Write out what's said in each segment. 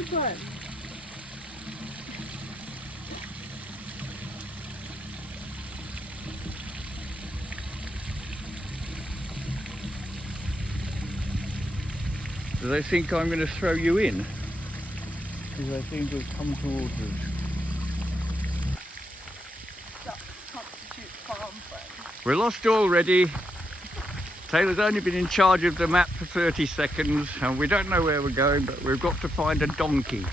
Which one? Do they think I'm going to throw you in? Because they seem to have come towards us. We're lost already. Tayla's only been in charge of the map for 30 seconds and we don't know where we're going, but we've got to find a donkey.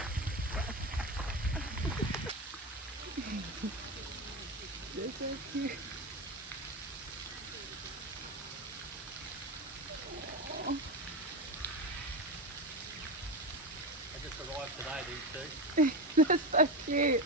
They're so cute. I just arrived today, these two. That's so cute.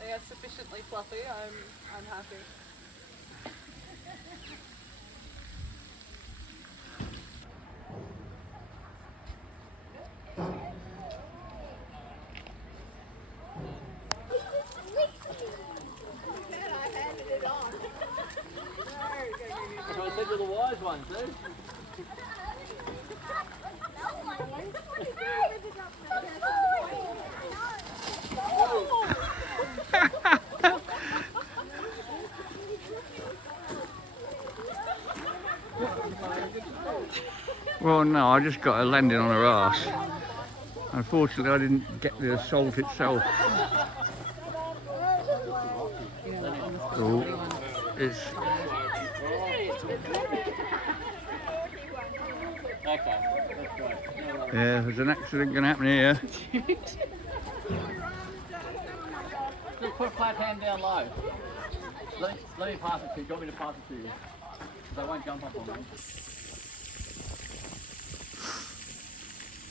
They are sufficiently fluffy. I'm happy. I said you're the wise ones, eh? Well, no, I just got her landing on her arse. Unfortunately, I didn't get the assault itself. Oh, it's... Yeah, there's an accident going to happen here. Just put a flat hand down low. Let me pass it to you. Do you want me to pass it to you? Because I won't jump up on me.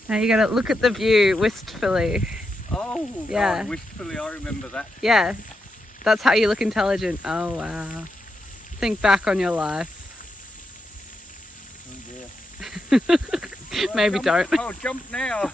Now you gotta look at the view wistfully. Oh, yeah. God, wistfully, I remember that. Yeah, that's how you look intelligent. Oh wow. Think back on your life. Oh dear. Maybe don't. Oh, jump now.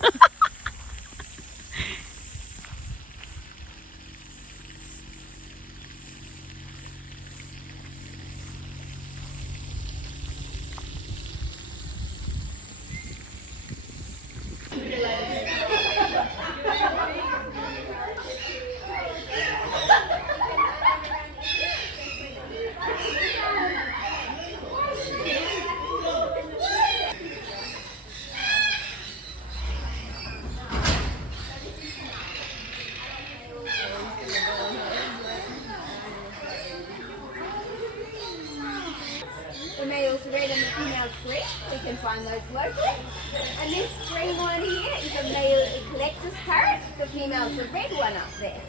The male's red and the female's green. We can find those locally. And this green one here is a male collector's parrot. The female's the red one up there.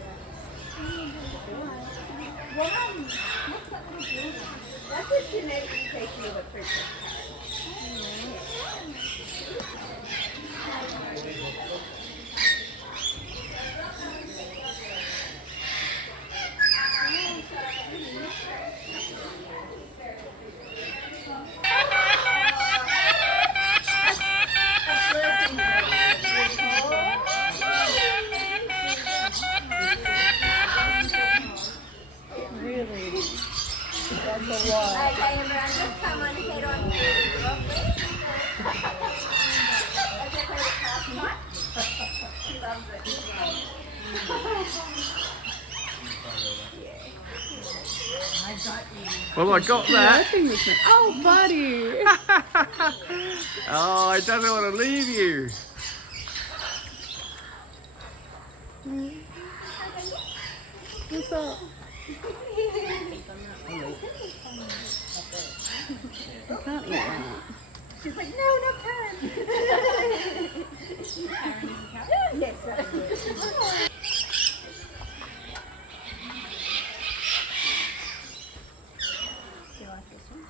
That's a genetic mutation of a princess Really? That's a lot. Okay, Amber, just come on, head on through the rock, please. That's her favourite pastime. She loves it. Well, I got that. Oh, buddy. Oh, I don't want to leave you. What's up? I can't eat that. She's like, no, not Karen. Yes, that's good. Do you like this one?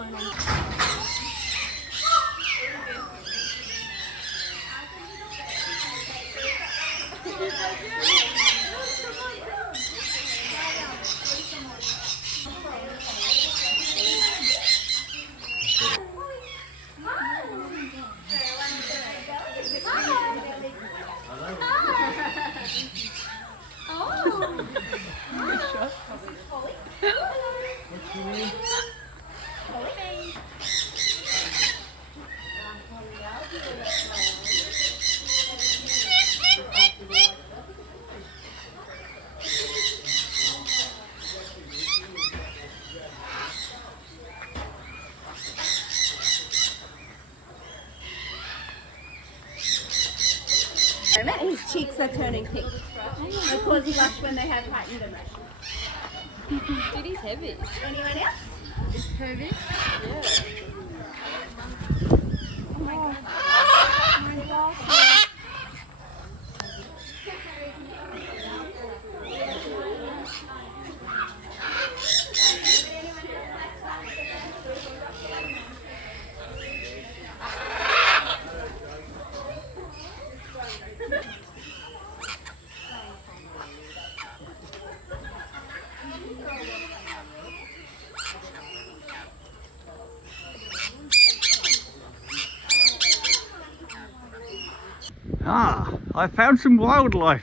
one then. His cheeks are turning pink. They cause a rush when they have heightened emotion. Dude, he's heavy. Anyone else? It's heavy? Yeah. Oh my god. Ah, I found some wildlife.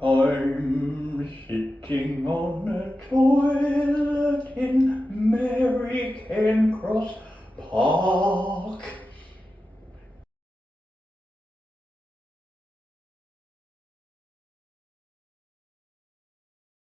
I'm sitting on a toilet in Mary Cairncross Park.